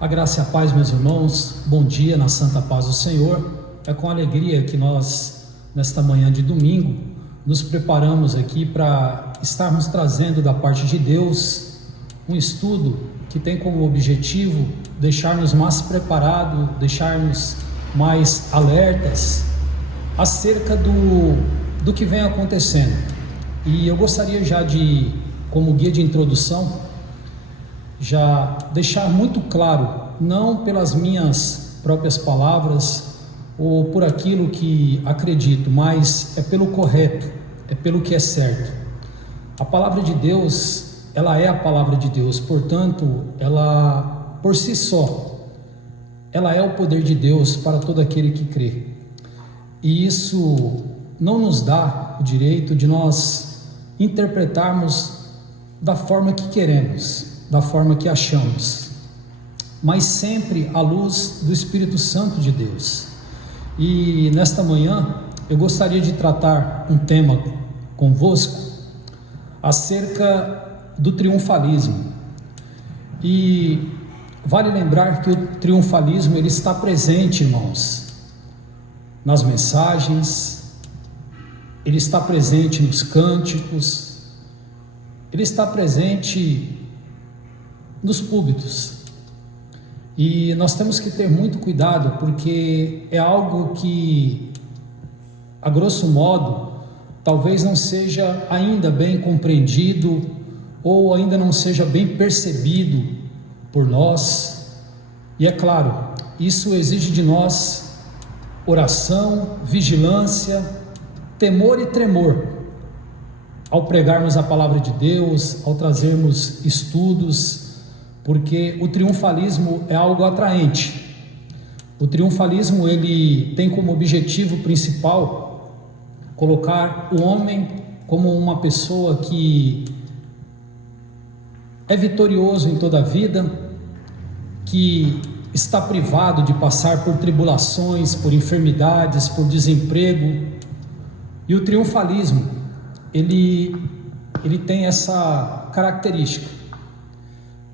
A graça e a paz, meus irmãos, bom dia na santa paz do Senhor. É com alegria que nós, nesta manhã de domingo, nos preparamos aqui para estarmos trazendo da parte de Deus um estudo que tem como objetivo deixar-nos mais preparados, deixar-nos mais alertas acerca do que vem acontecendo. E eu gostaria já de, como guia de introdução, já deixar muito claro, não pelas minhas próprias palavras ou por aquilo que acredito, mas é pelo correto, é pelo que é certo. A palavra de Deus, ela é a palavra de Deus, portanto, ela por si só, ela é o poder de Deus para todo aquele que crê. E isso não nos dá o direito de nós interpretarmos da forma que queremos, da forma que achamos, mas sempre à luz do Espírito Santo de Deus. E nesta manhã eu gostaria de tratar um tema convosco acerca do triunfalismo. E vale lembrar que o triunfalismo ele está presente, irmãos, nas mensagens, ele está presente nos cânticos, ele está presente nos púlpitos, e nós temos que ter muito cuidado, porque é algo que, a grosso modo, talvez não seja ainda bem compreendido, ou ainda não seja bem percebido por nós, e é claro, isso exige de nós oração, vigilância, temor e tremor, ao pregarmos a palavra de Deus, ao trazermos estudos, porque o triunfalismo é algo atraente. O triunfalismo ele tem como objetivo principal colocar o homem como uma pessoa que é vitorioso em toda a vida, que está privado de passar por tribulações, por enfermidades, por desemprego. E o triunfalismo ele tem essa característica.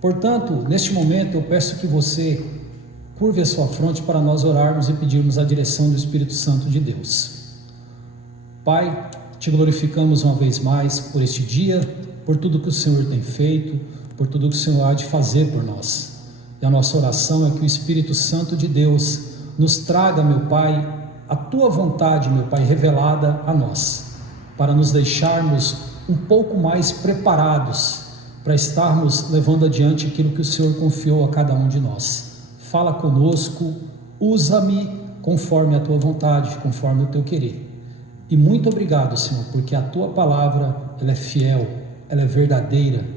Portanto, neste momento eu peço que você curve a sua fronte para nós orarmos e pedirmos a direção do Espírito Santo de Deus. Pai, te glorificamos uma vez mais por este dia, por tudo que o Senhor tem feito, por tudo que o Senhor há de fazer por nós. E a nossa oração é que o Espírito Santo de Deus nos traga, meu Pai, a tua vontade, meu Pai, revelada a nós, para nos deixarmos um pouco mais preparados para estarmos levando adiante aquilo que o Senhor confiou a cada um de nós. Fala conosco, usa-me conforme a tua vontade, conforme o teu querer. E muito obrigado, Senhor, porque a tua palavra, ela é fiel, ela é verdadeira.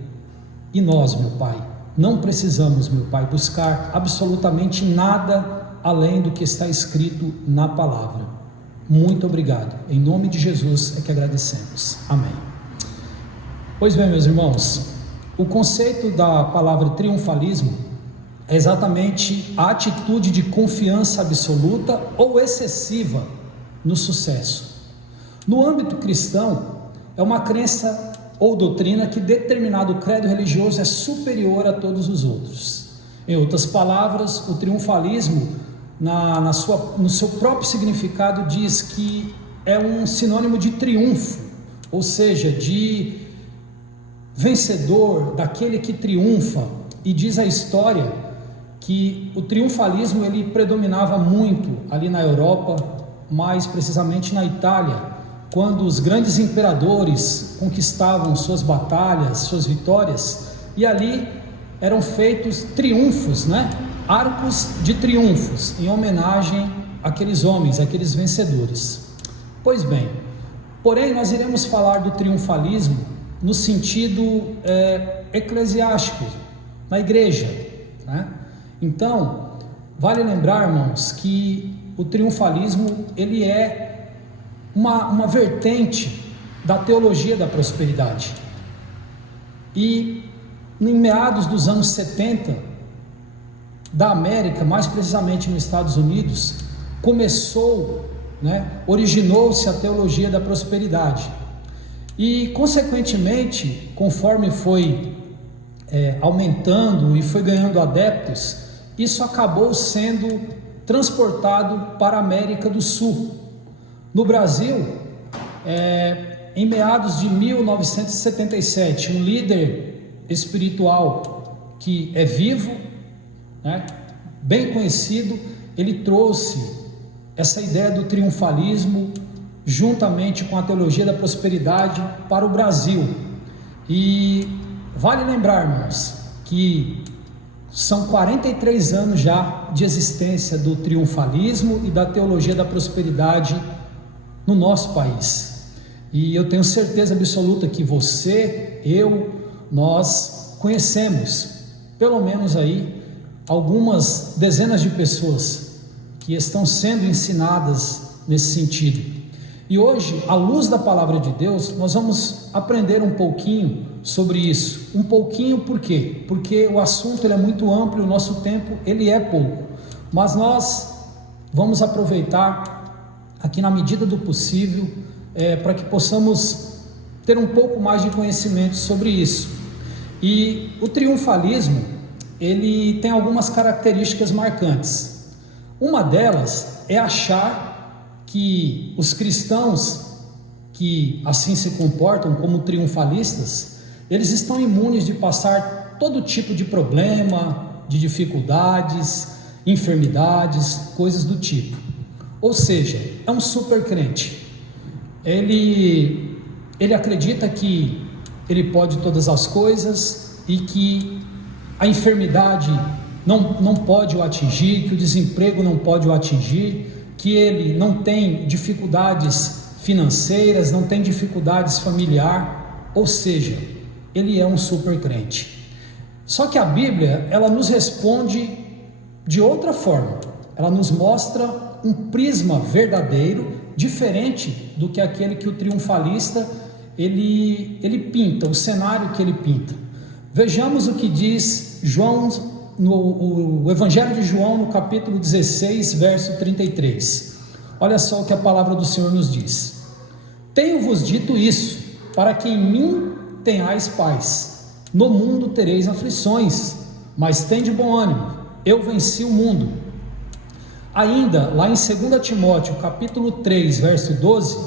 E nós, meu Pai, não precisamos, meu Pai, buscar absolutamente nada além do que está escrito na palavra. Muito obrigado. Em nome de Jesus é que agradecemos. Amém. Pois bem, meus irmãos, o conceito da palavra triunfalismo é exatamente a atitude de confiança absoluta ou excessiva no sucesso. No âmbito cristão, é uma crença ou doutrina que determinado credo religioso é superior a todos os outros. Em outras palavras, o triunfalismo, no seu próprio significado, diz que é um sinônimo de triunfo, ou seja, de vencedor, daquele que triunfa. E diz a história que o triunfalismo ele predominava muito ali na Europa, mais precisamente na Itália, quando os grandes imperadores conquistavam suas batalhas, suas vitórias, e ali eram feitos triunfos, arcos de triunfos, em homenagem àqueles homens, àqueles vencedores. Pois bem, porém nós iremos falar do triunfalismo no sentido eclesiástico, na igreja, Então, vale lembrar, irmãos, que o triunfalismo ele é uma vertente da teologia da prosperidade. E em meados dos anos 70 da América, mais precisamente nos Estados Unidos, originou-se a teologia da prosperidade. E, consequentemente, conforme foi aumentando e foi ganhando adeptos, isso acabou sendo transportado para a América do Sul. No Brasil, em meados de 1977, um líder espiritual que é vivo, né, bem conhecido, ele trouxe essa ideia do triunfalismo juntamente com a teologia da prosperidade para o Brasil. E vale lembrar, irmãos, que são 43 anos já de existência do triunfalismo e da teologia da prosperidade no nosso país. E eu tenho certeza absoluta que você, nós conhecemos, pelo menos aí, algumas dezenas de pessoas que estão sendo ensinadas nesse sentido. E hoje, à luz da palavra de Deus, nós vamos aprender um pouquinho sobre isso. Um pouquinho por quê? Porque o assunto ele é muito amplo, o nosso tempo ele é pouco. Mas nós vamos aproveitar aqui na medida do possível para que possamos ter um pouco mais de conhecimento sobre isso. E o triunfalismo, ele tem algumas características marcantes. Uma delas é achar que os cristãos que assim se comportam como triunfalistas, eles estão imunes de passar todo tipo de problema, de dificuldades, enfermidades, coisas do tipo. Ou seja, é um super crente. Ele acredita que ele pode todas as coisas e que a enfermidade não pode o atingir, que o desemprego não pode o atingir, que ele não tem dificuldades financeiras, não tem dificuldades familiar, ou seja, ele é um super crente. Só que a Bíblia, ela nos responde de outra forma, ela nos mostra um prisma verdadeiro, diferente do que aquele que o triunfalista, ele pinta, o cenário que ele pinta. Vejamos o que diz João, no Evangelho de João, no capítulo 16, verso 33. Olha só o que a palavra do Senhor nos diz: tenho-vos dito isso, para que em mim tenhais paz. No mundo tereis aflições, mas tende bom ânimo, eu venci o mundo. Ainda, lá em 2 Timóteo, capítulo 3, verso 12,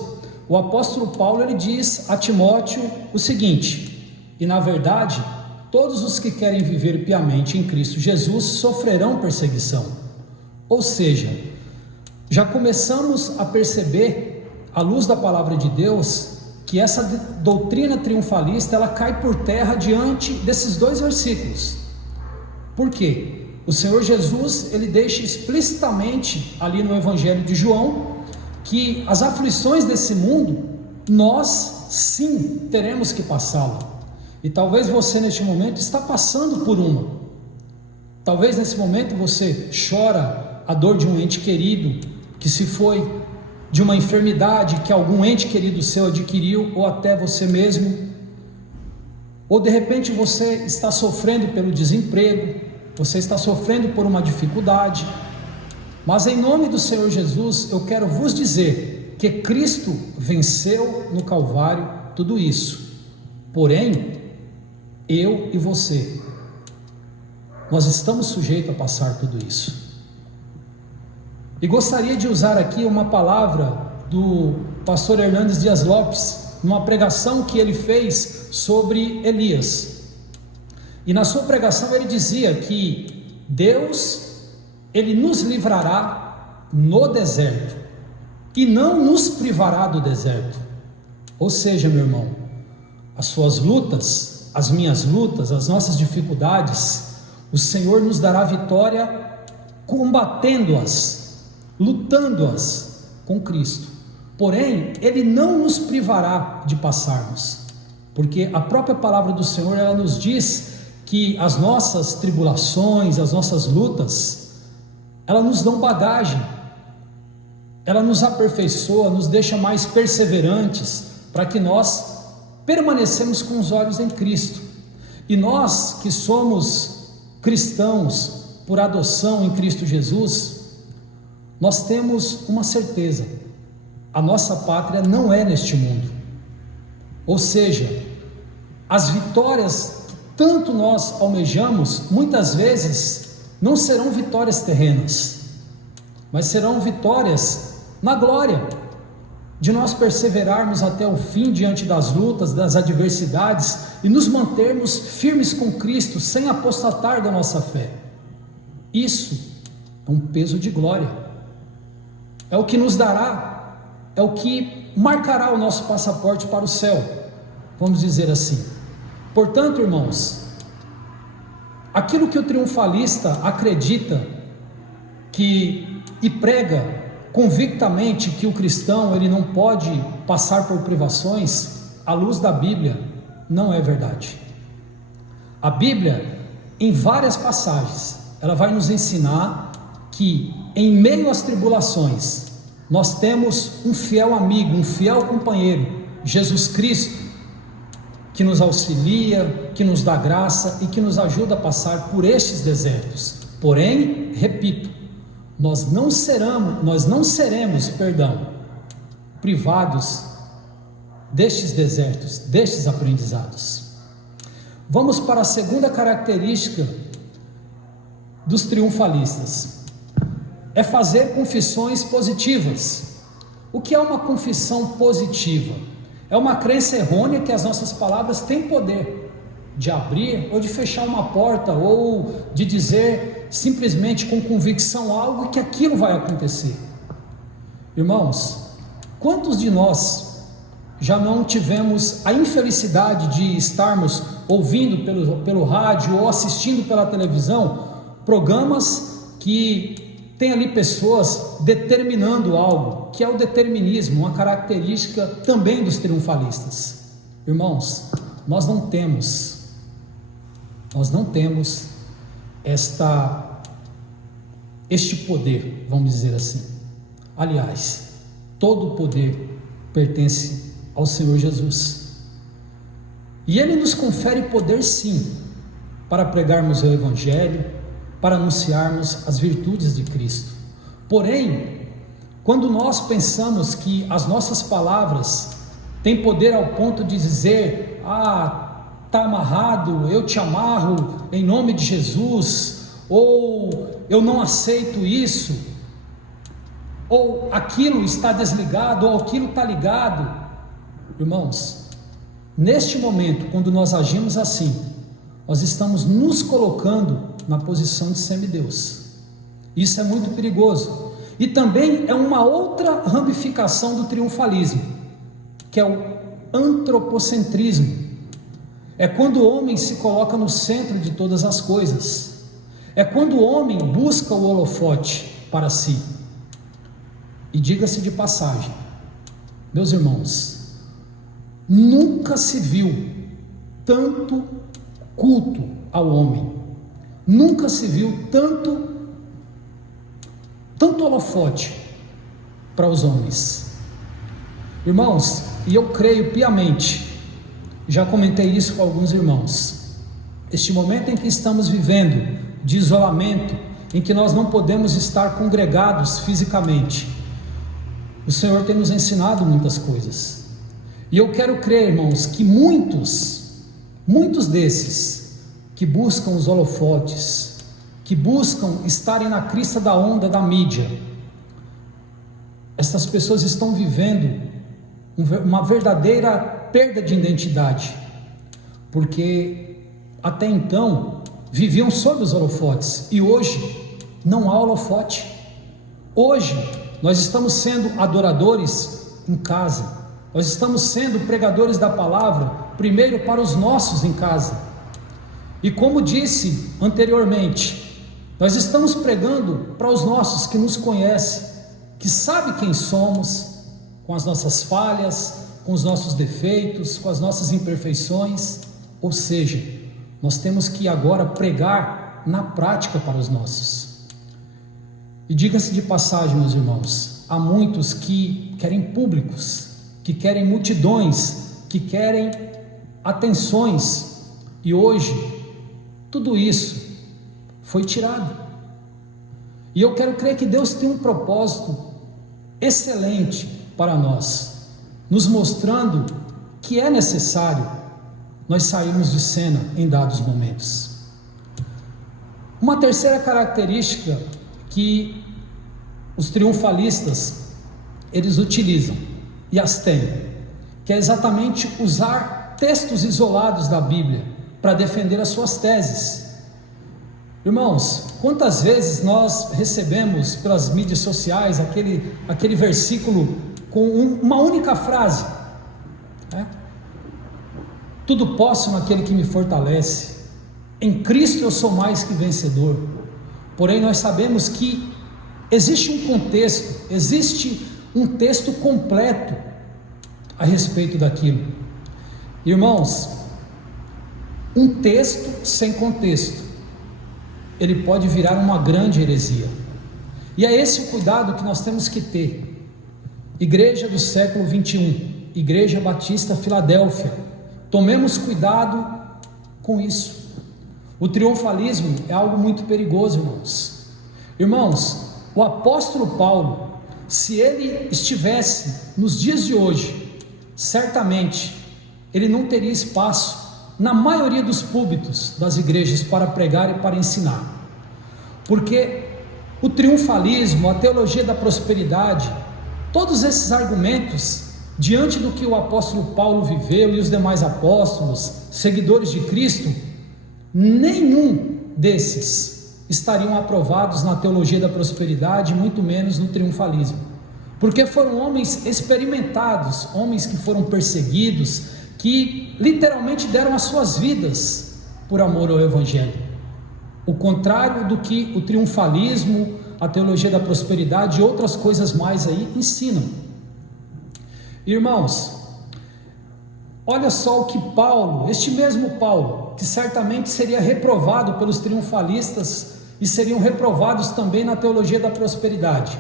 o apóstolo Paulo ele diz a Timóteo o seguinte: e na verdade, todos os que querem viver piamente em Cristo Jesus sofrerão perseguição. Ou seja, já começamos a perceber, à luz da palavra de Deus, que essa doutrina triunfalista, ela cai por terra diante desses dois versículos. Por quê? O Senhor Jesus, ele deixa explicitamente ali no Evangelho de João, que as aflições desse mundo, nós sim teremos que passá-la. E talvez você neste momento está passando por uma. Talvez nesse momento você chora a dor de um ente querido que se foi, de uma enfermidade que algum ente querido seu adquiriu, ou até você mesmo. Ou de repente você está sofrendo pelo desemprego, você está sofrendo por uma dificuldade. Mas em nome do Senhor Jesus, eu quero vos dizer que Cristo venceu no Calvário tudo isso. Porém, eu e você, nós estamos sujeitos a passar tudo isso. E gostaria de usar aqui uma palavra do pastor Hernandes Dias Lopes, numa pregação que ele fez sobre Elias. E na sua pregação ele dizia que Deus, ele nos livrará no deserto e não nos privará do deserto. Ou seja, meu irmão, as suas lutas, as minhas lutas, as nossas dificuldades, o Senhor nos dará vitória combatendo-as, lutando-as com Cristo. Porém, Ele não nos privará de passarmos, porque a própria palavra do Senhor, ela nos diz que as nossas tribulações, as nossas lutas, elas nos dão bagagem, ela nos aperfeiçoa, nos deixa mais perseverantes, para que nós permanecemos com os olhos em Cristo. E nós que somos cristãos por adoção em Cristo Jesus, nós temos uma certeza: a nossa pátria não é neste mundo. Ou seja, as vitórias que tanto nós almejamos, muitas vezes não serão vitórias terrenas, mas serão vitórias na glória, de nós perseverarmos até o fim diante das lutas, das adversidades e nos mantermos firmes com Cristo, sem apostatar da nossa fé. Isso é um peso de glória, é o que nos dará, é o que marcará o nosso passaporte para o céu, vamos dizer assim. Portanto, irmãos, aquilo que o triunfalista acredita e prega convictamente que o cristão ele não pode passar por privações, à luz da Bíblia, não é verdade. A Bíblia, em várias passagens, ela vai nos ensinar que em meio às tribulações, nós temos um fiel amigo, um fiel companheiro, Jesus Cristo, que nos auxilia, que nos dá graça e que nos ajuda a passar por estes desertos. Porém, repito, nós não seremos, privados destes desertos, destes aprendizados. Vamos para a segunda característica dos triunfalistas. É fazer confissões positivas. O que é uma confissão positiva? É uma crença errônea que as nossas palavras têm poder de abrir ou de fechar uma porta, ou de dizer simplesmente com convicção algo e que aquilo vai acontecer. Irmãos, quantos de nós já não tivemos a infelicidade de estarmos ouvindo pelo rádio ou assistindo pela televisão programas que tem ali pessoas determinando algo, que é o determinismo, uma característica também dos triunfalistas. Irmãos, nós não temos este poder, vamos dizer assim. Aliás, todo o poder pertence ao Senhor Jesus, e Ele nos confere poder sim, para pregarmos o Evangelho, para anunciarmos as virtudes de Cristo. Porém, quando nós pensamos que as nossas palavras têm poder ao ponto de dizer: está amarrado, eu te amarro em nome de Jesus, ou eu não aceito isso, ou aquilo está desligado, ou aquilo está ligado. Irmãos, neste momento, quando nós agimos assim, nós estamos nos colocando na posição de semideus. Isso é muito perigoso, e também é uma outra ramificação do triunfalismo, que é o antropocentrismo. É quando o homem se coloca no centro de todas as coisas, é quando o homem busca o holofote para si. E diga-se de passagem, meus irmãos, nunca se viu tanto culto ao homem, nunca se viu tanto holofote para os homens. Irmãos, e eu creio piamente, já comentei isso com alguns irmãos, este momento em que estamos vivendo de isolamento, em que nós não podemos estar congregados fisicamente, o Senhor tem nos ensinado muitas coisas, e eu quero crer, irmãos, que muitos desses que buscam os holofotes, que buscam estarem na crista da onda da mídia, essas pessoas estão vivendo uma verdadeira perda de identidade, porque até então viviam sob os holofotes, e hoje não há holofote. Hoje nós estamos sendo adoradores em casa, nós estamos sendo pregadores da palavra, primeiro para os nossos em casa, e como disse anteriormente, nós estamos pregando para os nossos que nos conhecem, que sabem quem somos, com as nossas falhas, com os nossos defeitos, com as nossas imperfeições. Ou seja, nós temos que agora pregar na prática para os nossos. E diga-se de passagem, meus irmãos, há muitos que querem públicos, que querem multidões, que querem atenções, e hoje tudo isso foi tirado. E eu quero crer que Deus tem um propósito excelente para nós, nos mostrando que é necessário nós sairmos de cena em dados momentos. Uma terceira característica que os triunfalistas eles utilizam e as têm, que é exatamente usar textos isolados da Bíblia para defender as suas teses. Irmãos, quantas vezes nós recebemos pelas mídias sociais aquele versículo com uma única frase, né? Tudo posso naquele que me fortalece, em Cristo eu sou mais que vencedor. Porém nós sabemos que existe um contexto, existe um texto completo a respeito daquilo. Irmãos, um texto sem contexto, ele pode virar uma grande heresia, e é esse o cuidado que nós temos que ter. Igreja do século 21, Igreja Batista Filadélfia, tomemos cuidado com isso. O triunfalismo é algo muito perigoso, irmãos. Irmãos, o apóstolo Paulo, se ele estivesse nos dias de hoje, certamente ele não teria espaço na maioria dos púlpitos das igrejas para pregar e para ensinar, porque o triunfalismo, a teologia da prosperidade, todos esses argumentos, diante do que o apóstolo Paulo viveu e os demais apóstolos, seguidores de Cristo, nenhum desses estariam aprovados na teologia da prosperidade, muito menos no triunfalismo, porque foram homens experimentados, homens que foram perseguidos, que literalmente deram as suas vidas por amor ao Evangelho. O contrário do que o triunfalismo, a teologia da prosperidade e outras coisas mais aí ensinam. Irmãos, olha só o que Paulo, este mesmo Paulo, que certamente seria reprovado pelos triunfalistas e seriam reprovados também na teologia da prosperidade.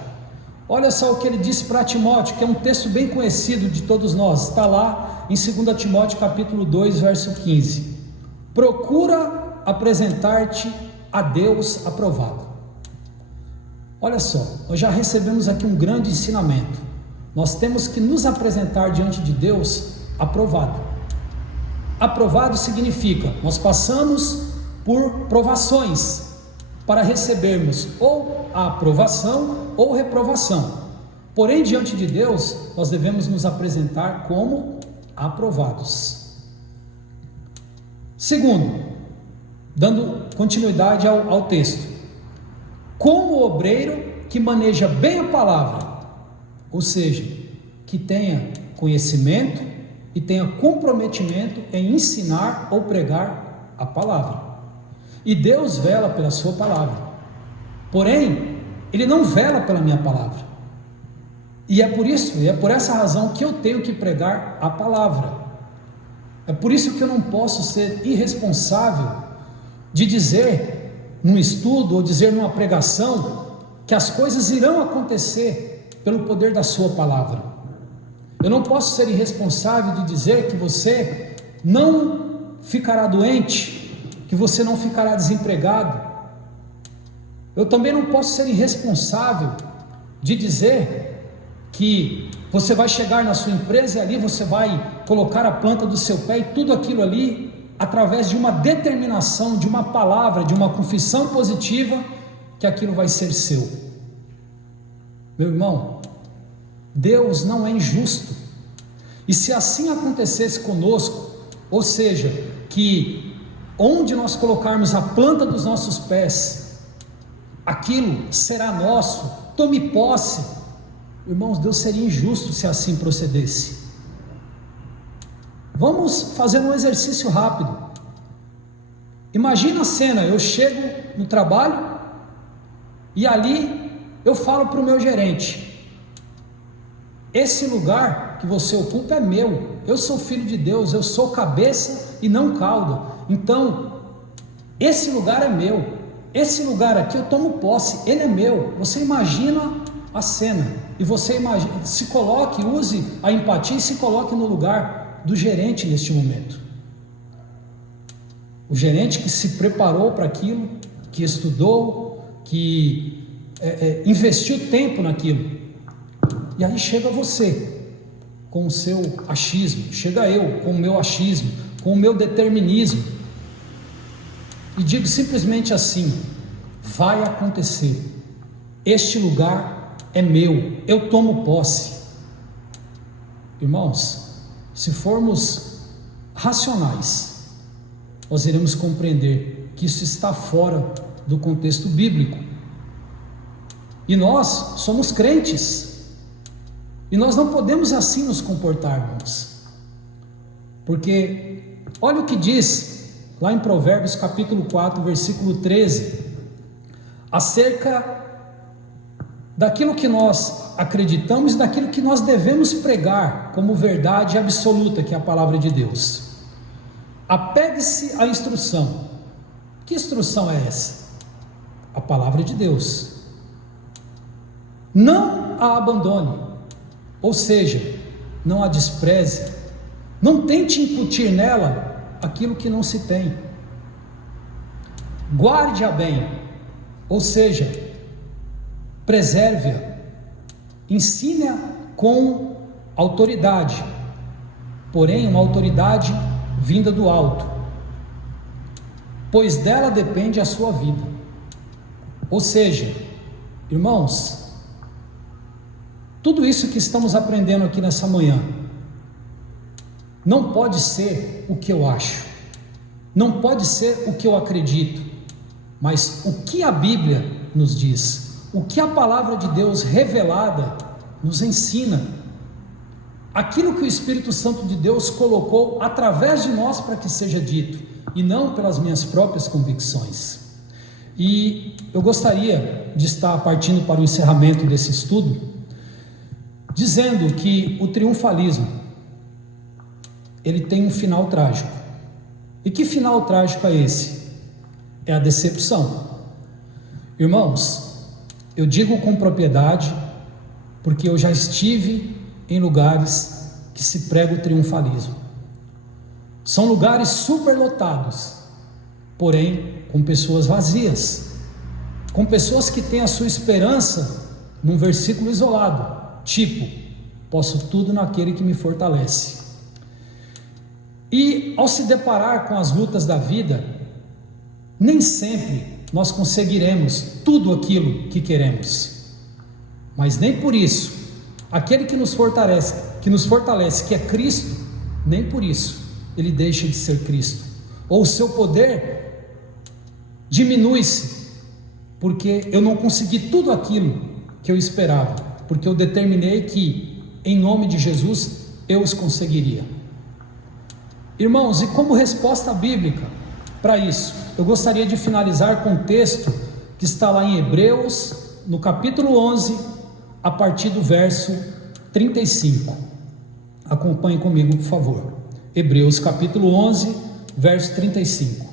Olha só o que ele disse para Timóteo, que é um texto bem conhecido de todos nós, está lá em 2 Timóteo capítulo 2, verso 15. Procura apresentar-te a Deus aprovado. Olha só, nós já recebemos aqui um grande ensinamento. Nós temos que nos apresentar diante de Deus aprovado. Aprovado significa, nós passamos por provações para recebermos ou a aprovação ou reprovação. Porém, diante de Deus, nós devemos nos apresentar como aprovados. Segundo, dando continuidade ao texto, como obreiro que maneja bem a palavra, ou seja, que tenha conhecimento e tenha comprometimento em ensinar ou pregar a palavra. E Deus vela pela sua palavra, porém Ele não vela pela minha palavra, e é por isso, e é por essa razão que eu tenho que pregar a palavra. É por isso que eu não posso ser irresponsável de dizer num estudo ou dizer numa pregação que as coisas irão acontecer pelo poder da sua palavra. Eu não posso ser irresponsável de dizer que você não ficará doente, que você não ficará desempregado. Eu também não posso ser irresponsável de dizer que você vai chegar na sua empresa e ali você vai colocar a planta do seu pé e tudo aquilo ali, através de uma determinação, de uma palavra, de uma confissão positiva, que aquilo vai ser seu. Meu irmão, Deus não é injusto, e se assim acontecesse conosco, ou seja, que onde nós colocarmos a planta dos nossos pés, aquilo será nosso, tome posse. Irmãos, Deus seria injusto se assim procedesse. Vamos fazer um exercício rápido. Imagina a cena, eu chego no trabalho e ali eu falo para o meu gerente: esse lugar que você ocupa é meu, eu sou filho de Deus, eu sou cabeça e não cauda, então esse lugar é meu, esse lugar aqui eu tomo posse, ele é meu. Você imagina a cena, e você imagina, se coloque, use a empatia e se coloque no lugar do gerente neste momento. O gerente que se preparou para aquilo, que estudou, que investiu tempo naquilo, e aí chega você com o seu achismo, chega eu com o meu achismo, com o meu determinismo, e digo simplesmente assim: vai acontecer. Este lugar é meu, eu tomo posse. Irmãos, se formos racionais, nós iremos compreender que isso está fora do contexto bíblico. E nós somos crentes, e nós não podemos assim nos comportar, irmãos, porque olha o que diz lá em Provérbios capítulo 4, versículo 13, acerca daquilo que nós acreditamos e daquilo que nós devemos pregar como verdade absoluta, que é a palavra de Deus. Apegue-se à instrução. Que instrução é essa? A palavra de Deus. Não a abandone, ou seja, não a despreze, não tente incutir nela aquilo que não se tem. Guarde-a bem, ou seja, preserve-a, ensine-a com autoridade, porém uma autoridade vinda do alto, pois dela depende a sua vida. Ou seja, irmãos, tudo isso que estamos aprendendo aqui nessa manhã não pode ser o que eu acho, não pode ser o que eu acredito, mas o que a Bíblia nos diz, o que a palavra de Deus revelada nos ensina, aquilo que o Espírito Santo de Deus colocou através de nós para que seja dito, e não pelas minhas próprias convicções. E eu gostaria de estar partindo para o encerramento desse estudo, dizendo que o triunfalismo, ele tem um final trágico. E que final trágico é esse? É a decepção. Irmãos, eu digo com propriedade, porque eu já estive em lugares que se prega o triunfalismo. São lugares superlotados, porém com pessoas vazias, com pessoas que têm a sua esperança num versículo isolado, tipo, posso tudo naquele que me fortalece. E ao se deparar com as lutas da vida, nem sempre nós conseguiremos tudo aquilo que queremos, mas nem por isso, aquele que nos fortalece, que é Cristo, nem por isso ele deixa de ser Cristo, ou o seu poder diminui-se, porque eu não consegui tudo aquilo que eu esperava, porque eu determinei que, em nome de Jesus, eu os conseguiria. Irmãos, e como resposta bíblica para isso, eu gostaria de finalizar com um texto que está lá em Hebreus, no capítulo 11, a partir do verso 35. Acompanhe comigo, por favor. Hebreus capítulo 11, verso 35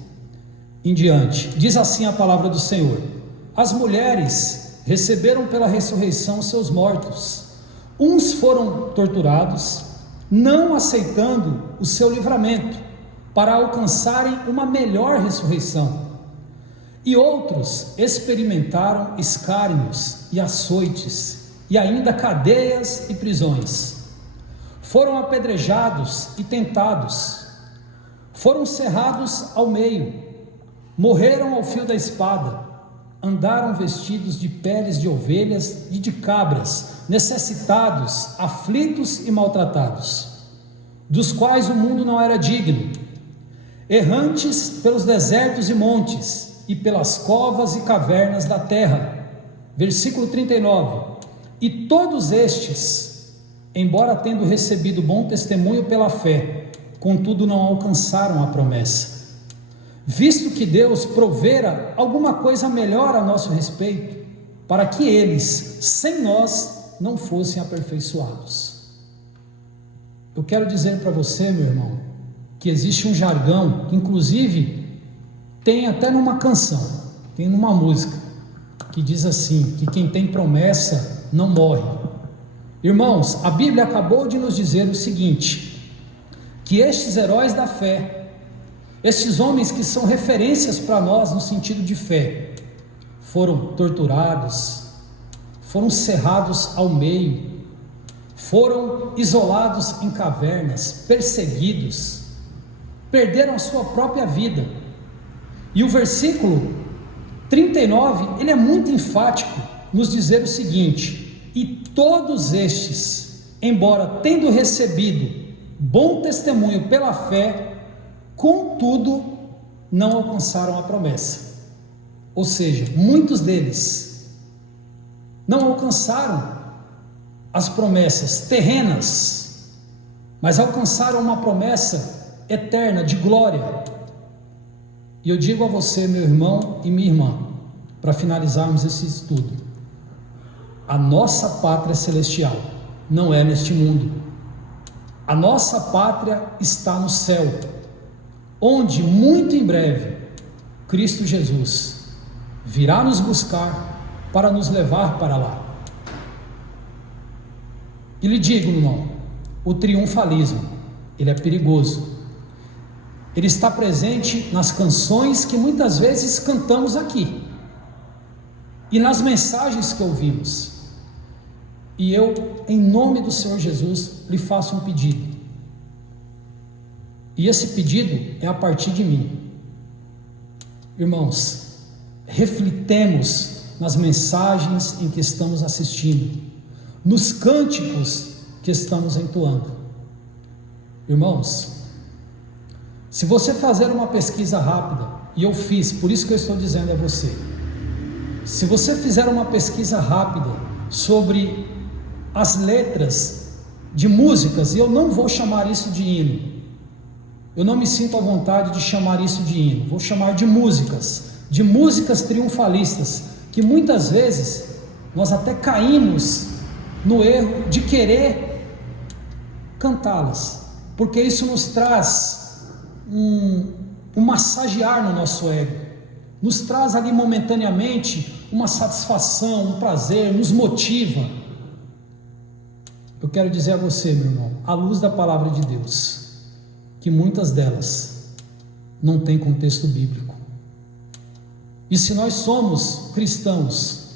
em diante. Diz assim a palavra do Senhor: as mulheres receberam pela ressurreição seus mortos. Uns foram torturados, não aceitando o seu livramento, para alcançarem uma melhor ressurreição. E outros experimentaram escárnios e açoites, e ainda cadeias e prisões. Foram apedrejados e tentados, foram cerrados ao meio, morreram ao fio da espada, andaram vestidos de peles de ovelhas e de cabras, necessitados, aflitos e maltratados, dos quais o mundo não era digno, errantes pelos desertos e montes, e pelas covas e cavernas da terra. Versículo 39, e todos estes, embora tendo recebido bom testemunho pela fé, contudo não alcançaram a promessa, visto que Deus provera alguma coisa melhor a nosso respeito, para que eles, sem nós, não fossem aperfeiçoados. Eu quero dizer para você, meu irmão, que existe um jargão, que inclusive tem até numa canção, tem numa música, que diz assim, que quem tem promessa não morre. Irmãos, a Bíblia acabou de nos dizer o seguinte, que estes heróis da fé, estes homens que são referências para nós no sentido de fé, foram torturados, foram cerrados ao meio, foram isolados em cavernas, perseguidos, perderam a sua própria vida. E o versículo 39, ele é muito enfático nos dizer o seguinte: e todos estes, embora tendo recebido bom testemunho pela fé, contudo não alcançaram a promessa. Ou seja, muitos deles não alcançaram as promessas terrenas, mas alcançaram uma promessa eterna de glória. E eu digo a você, meu irmão e minha irmã, para finalizarmos esse estudo: a nossa pátria celestial não é neste mundo. A nossa pátria está no céu, onde muito em breve Cristo Jesus virá nos buscar para nos levar para lá. E lhe digo, irmão, o triunfalismo, ele é perigoso. Ele está presente nas canções que muitas vezes cantamos aqui e nas mensagens que ouvimos. E eu, em nome do Senhor Jesus, lhe faço um pedido. E esse pedido é a partir de mim. Irmãos, reflitemos nas mensagens em que estamos assistindo, nos cânticos que estamos entoando. Irmãos, se você fazer uma pesquisa rápida, e eu fiz, por isso que eu estou dizendo a você, se você fizer uma pesquisa rápida sobre as letras de músicas, e eu não vou chamar isso de hino, eu não me sinto à vontade de chamar isso de hino, vou chamar de músicas triunfalistas, que muitas vezes nós até caímos no erro de querer cantá-las, porque isso nos traz um massagear no nosso ego, nos traz ali momentaneamente uma satisfação, um prazer, nos motiva. Eu quero dizer a você, meu irmão, à luz da palavra de Deus, que muitas delas não têm contexto bíblico. E se nós somos cristãos,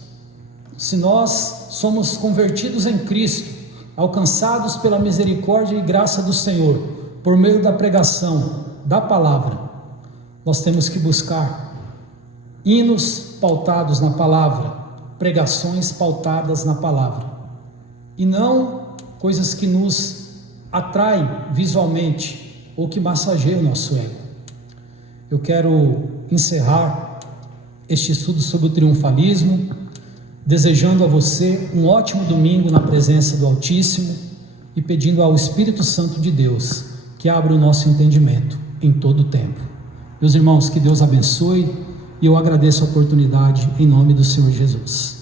se nós somos convertidos em Cristo, alcançados pela misericórdia e graça do Senhor, por meio da pregação da palavra, nós temos que buscar hinos pautados na palavra, pregações pautadas na palavra, e não coisas que nos atraem visualmente ou que massageiam o nosso ego. Eu quero encerrar este estudo sobre o triunfalismo, desejando a você um ótimo domingo na presença do Altíssimo e pedindo ao Espírito Santo de Deus que abra o nosso entendimento em todo o tempo. Meus irmãos, que Deus abençoe, e eu agradeço a oportunidade em nome do Senhor Jesus.